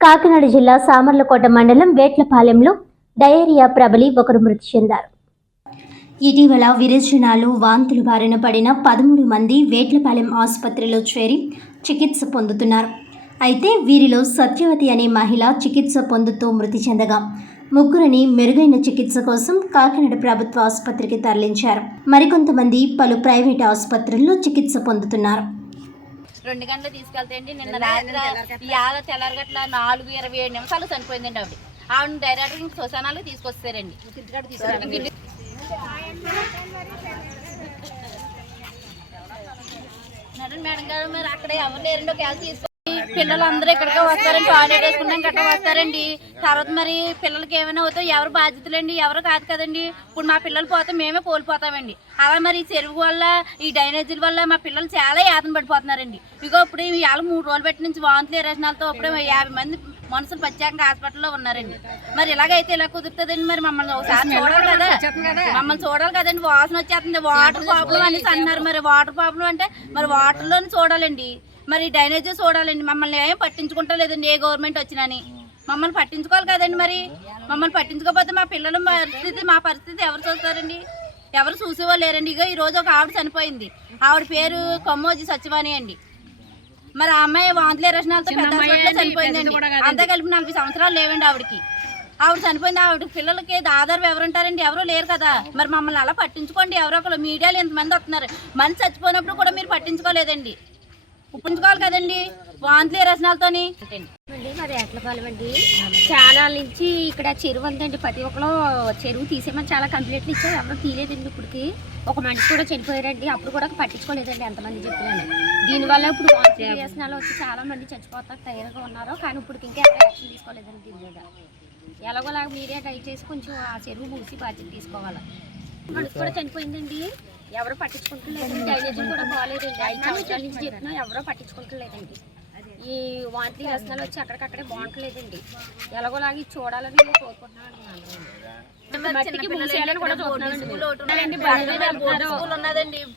కాకినాడ జిల్లా సామర్లకోట మండలం వేట్లపాలెంలో డయేరియా ప్రబలి ఒకరు మృతి చెందారు. ఇటీవల విరేచనాలు వాంతులు బారిన పడిన పదమూడు మంది వేట్లపాలెం ఆసుపత్రిలో చేరి చికిత్స పొందుతున్నారు. అయితే వీరిలో సత్యవతి అనే మహిళ చికిత్స పొందుతూ మృతి చెందగా ముగ్గురిని మెరుగైన చికిత్స కోసం కాకినాడ ప్రభుత్వ ఆసుపత్రికి తరలించారు. మరికొంతమంది పలు ప్రైవేట్ ఆసుపత్రుల్లో చికిత్స పొందుతున్నారు. రెండు గంటలు తీసుకెళ్తే అండి నిన్న రాత్రి ఇవాళ తెల్లారగట్ల నాలుగు ఇరవై ఏడు నిమిషాలు చనిపోయిందండి ఆవిడ. ఆవిడ డైరెక్టర్ శ్మశానాలకు తీసుకొస్తారండి. మేడం గారు మరి అక్కడ ఎవరు లేరండి ఒక తీసుకొని పిల్లలందరూ ఇక్కడికే వస్తారండి టాయిలెట్ వేసుకున్నాం గట్రా వస్తారండి. తర్వాత మరి పిల్లలకి ఏమైనా అవుతాయి ఎవరు బాధ్యతలండి ఎవరు కాదు కదండి. ఇప్పుడు మా పిల్లలు పోతే మేమే కోల్పోతామండి. అలా మరి ఈ చెరువు వల్ల ఈ డ్రైనేజీల వల్ల మా పిల్లలు చాలా యాతన పడిపోతున్నారండి. ఇగో ఇప్పుడు ఇవాళ మూడు రోజులు పెట్టి నుంచి వాంతులు ఎరేషనాలతో ఇప్పుడు యాభై మంది మనుషులు ప్రత్యేకంగా హాస్పిటల్లో ఉన్నారండి. మరి ఇలాగైతే ఇలా కుదురుతుందండి మరి మమ్మల్ని ఒకసారి చూడాలి కదా. మమ్మల్ని చూడాలి కదండి వాసన వచ్చేస్తుంది. వాటర్ ప్రాబ్లం అనేసి అన్నారు మరి. వాటర్ ప్రాబ్లం అంటే మరి వాటర్లోనే చూడాలండి. మరి డ్రైనేజీ చూడాలండి మమ్మల్ని ఏం పట్టించుకుంటలేదండి ఏ గవర్నమెంట్ వచ్చినని. మమ్మల్ని పట్టించుకోవాలి కదండి మరి. మమ్మల్ని పట్టించుకోకపోతే మా పిల్లల పరిస్థితి మా పరిస్థితి ఎవరు చూస్తారండి? ఎవరు చూసేవాళ్ళు లేరండి. ఇక ఈ రోజు ఒక ఆవిడ చనిపోయింది. ఆవిడ పేరు కొమ్మోజీ సత్యవాణి అండి. మరి ఆ అమ్మాయి వాంతులే రచనాలతో పెద్ద చనిపోయిందండి. అంతా కలిపి నలభై సంవత్సరాలు లేవండి ఆవిడకి. ఆవిడ చనిపోయింది. ఆవిడ పిల్లలకి ఆధారం ఎవరు ఉంటారండి ఎవరు లేరు కదా. మరి మమ్మల్ని అలా పట్టించుకోండి ఎవరో ఒకరు మీడియాలో ఎంతమంది వస్తున్నారు? మనిషి చచ్చిపోయినప్పుడు కూడా మీరు పట్టించుకోలేదండి. ఉప్పించుకోవాలి కదండి. వాంతులే రచనాలతోని అండి మాది ఎట్లపాలెం అండి చాలా నుంచి ఇక్కడ చెరువు ఉందండి. ప్రతి ఒక్కరు చెరువు తీసేయమని చాలా కంప్లైంట్లు ఇచ్చారు. ఎవరు తీయలేదండి ఇప్పటికి. ఒక మనిషి కూడా చనిపోయారండి. అప్పుడు కూడా పట్టించుకోలేదండి ఎంతమంది చెప్పినాను. దీనివల్ల ఇప్పుడు వాంతులు వ్యసనాలు వచ్చి చాలా మంది చచ్చిపోతారు తయారుగా ఉన్నారు. కానీ ఇప్పుడు ఇంకా ఎక్కడ యాక్షన్ తీసుకోలేదండి దీని మీద. ఎలాగోలాగా మీరే దయచేసి కొంచెం ఆ చెరువు మూసి బాధ్యత తీసుకోవాలి. మనిషి కూడా చనిపోయిందండి. ఎవరు పట్టించుకుంటలేదండి. డ్రైనేజీ కూడా బాగాలేదండి. ఐదు సంవత్సరాల నుంచి చెప్తున్నా ఎవరో పట్టించుకుంటలేదండి. ఈ వాంతి వ్యసనాలు వచ్చి అక్కడికక్కడే బాగుంటలేదండి. ఎలాగోలాగా చూడాలని కోరుకుంటున్నాను మట్టికి మూసేయాలని కూడా చూస్తున్నామండి.